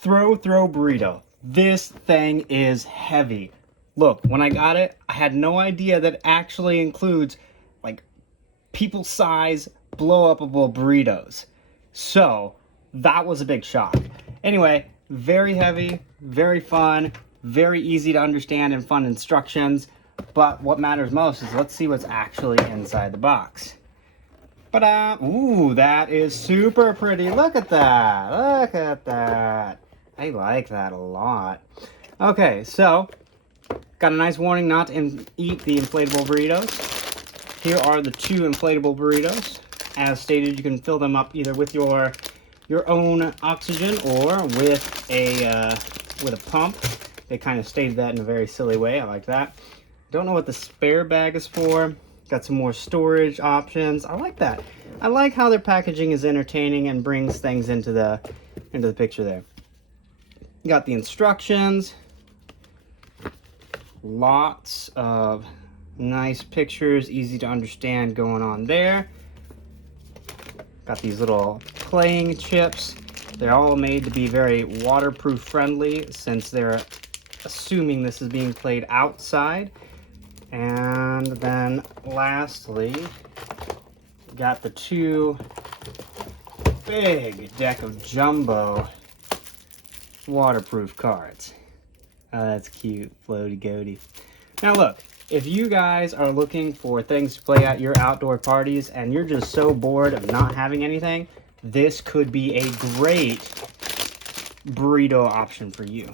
Throw burrito. This thing is heavy. Look, when I got it, I had no idea that it actually includes like people size blow-upable burritos. So that was a big shock. Anyway, very heavy, very fun, very easy to understand and fun instructions. But what matters most is let's see what's actually inside the box. Ta-da! Ooh, that is super pretty. Look at that. Look at that. I like that a lot. Okay, so got a nice warning not to eat the inflatable burritos. Here are the 2 inflatable burritos. As stated, you can fill them up either with your own oxygen or with a pump. They kind of stated that in a very silly way. I like that. Don't know what the spare bag is for. Got some more storage options. I like that. I like how their packaging is entertaining and brings things into the picture there. Got the instructions. Lots of nice pictures, easy to understand going on there. Got these little playing chips. They're all made to be very waterproof friendly since they're assuming this is being played outside. And then lastly, got the 2 big deck of jumbo waterproof cards. Oh, that's cute, floaty goaty. Now look, if you guys are looking for things to play at your outdoor parties and you're just so bored of not having anything, this could be a great burrito option for you.